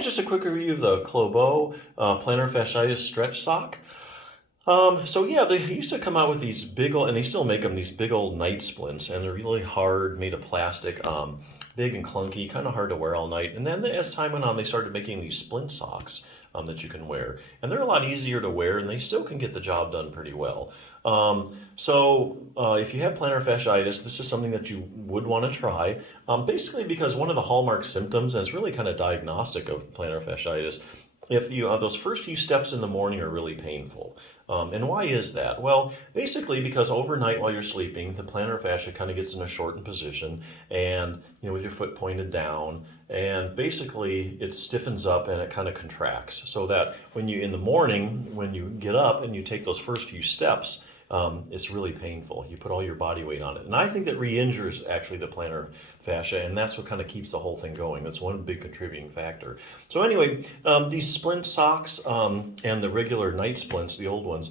Just a quick review of the Clobeau plantar fasciitis stretch sock. So yeah, they used to come out with these big old, and they still make them, these big old night splints, and they're really hard, made of plastic, big and clunky, kind of hard to wear all night. And then as time went on, they started making these splint socks that you can wear, and they're a lot easier to wear, and they still can get the job done pretty well. If you have plantar fasciitis, this is something that you would want to try, basically because one of the hallmark symptoms, and it's really kind of diagnostic of plantar fasciitis, if you those first few steps in the morning are really painful. And why is that? Well, basically because overnight while you're sleeping, the plantar fascia kind of gets in a shortened position, and with your foot pointed down, and basically it stiffens up and it kind of contracts, so that when you in the morning, when you get up and you take those first few steps, it's really painful. You put all your body weight on it. And I think that re-injures actually the plantar fascia, and that's what kind of keeps the whole thing going. That's one big contributing factor. So anyway, these splint socks and the regular night splints, the old ones,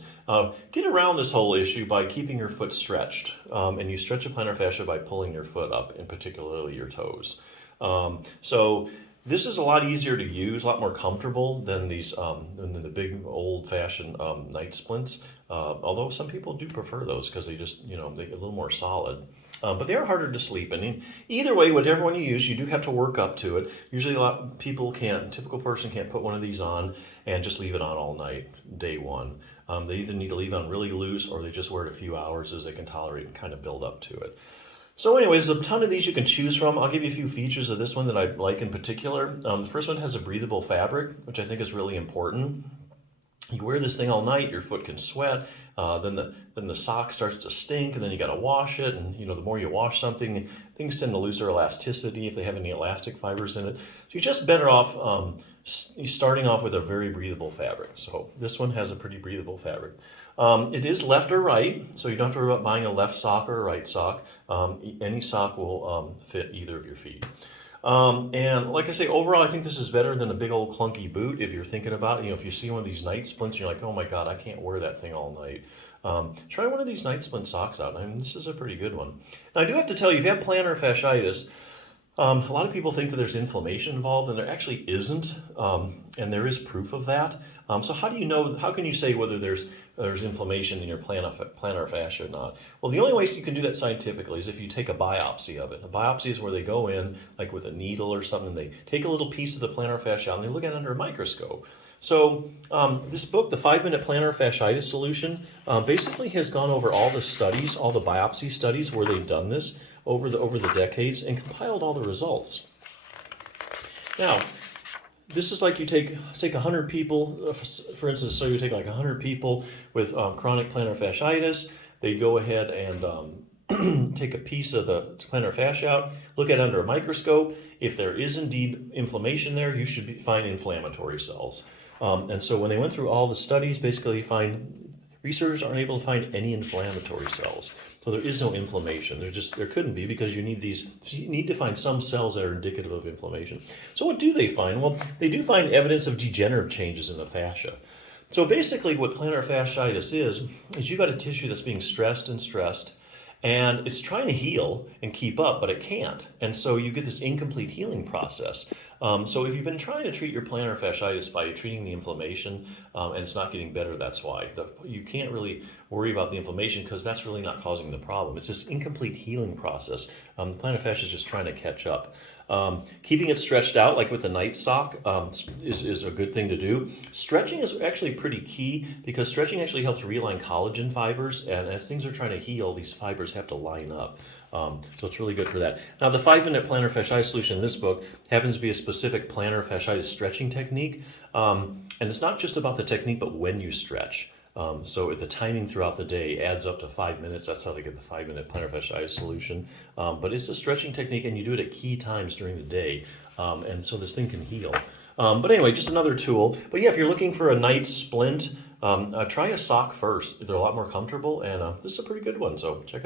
get around this whole issue by keeping your foot stretched. And you stretch the plantar fascia by pulling your foot up, and particularly your toes. So this is a lot easier to use, a lot more comfortable than these than the big old-fashioned night splints. Although some people do prefer those because they just, they get a little more solid. But they are harder to sleep in. Either way, whatever one you use, you do have to work up to it. Usually a lot of people can't, a typical person can't put one of these on and just leave it on all night, day one. They either need to leave it on really loose, or they just wear it a few hours as they can tolerate and kind of build up to it. So anyway, there's a ton of these you can choose from. I'll give you a few features of this one that I like in particular. The first one has a breathable fabric, which I think is really important. You wear this thing all night, your foot can sweat, then the sock starts to stink, and then you got to wash it. And the more you wash something, things tend to lose their elasticity if they have any elastic fibers in it. So you're just better off starting off with a very breathable fabric. So this one has a pretty breathable fabric. It is left or right, so you don't have to worry about buying a left sock or a right sock. Any sock will fit either of your feet. And like I say, overall, I think this is better than a big old clunky boot. If you're thinking about it, if you see one of these night splints, you're like, oh my God, I can't wear that thing all night. Try one of these night splint socks out. I mean, this is a pretty good one. Now, I do have to tell you, if you have plantar fasciitis, a lot of people think that there's inflammation involved, and there actually isn't, and there is proof of that. So how do you know? How can you say whether there's inflammation in your plantar fascia or not? Well, the only way you can do that scientifically is if you take a biopsy of it. A biopsy is where they go in, like with a needle or something, they take a little piece of the plantar fascia and they look at it under a microscope. So this book, The 5-Minute Plantar Fasciitis Solution, basically has gone over all the studies, all the biopsy studies where they've done this over the decades, and compiled all the results. Now, this is like you take 100 people, for instance, so you take like 100 people with chronic plantar fasciitis. They go ahead and take a piece of the plantar fascia out, look at it under a microscope. If there is indeed inflammation there, you should find inflammatory cells. And so when they went through all the studies, basically researchers aren't able to find any inflammatory cells. So there is no inflammation. There couldn't be, because you need to find some cells that are indicative of inflammation. So what do they find? Well, they do find evidence of degenerative changes in the fascia. So basically what plantar fasciitis is you got a tissue that's being stressed, and it's trying to heal and keep up, but it can't. And so you get this incomplete healing process. So if you've been trying to treat your plantar fasciitis by treating the inflammation, and it's not getting better, that's why. You can't really worry about the inflammation, because that's really not causing the problem. It's this incomplete healing process. The plantar fascia is just trying to catch up. Keeping it stretched out, like with the night sock, is a good thing to do. Stretching is actually pretty key, because stretching actually helps realign collagen fibers, and as things are trying to heal, these fibers have to line up. So it's really good for that. Now, the 5-Minute Plantar Fasciitis Solution in this book happens to be a specific plantar fasciitis stretching technique. And it's not just about the technique, but when you stretch. So the timing throughout the day adds up to 5 minutes. That's how they get the 5-Minute Plantar Fasciitis Solution. But it's a stretching technique, and you do it at key times during the day. And so this thing can heal. But anyway, just another tool. But yeah, if you're looking for a night splint, try a sock first. They're a lot more comfortable, and this is a pretty good one, so check it out.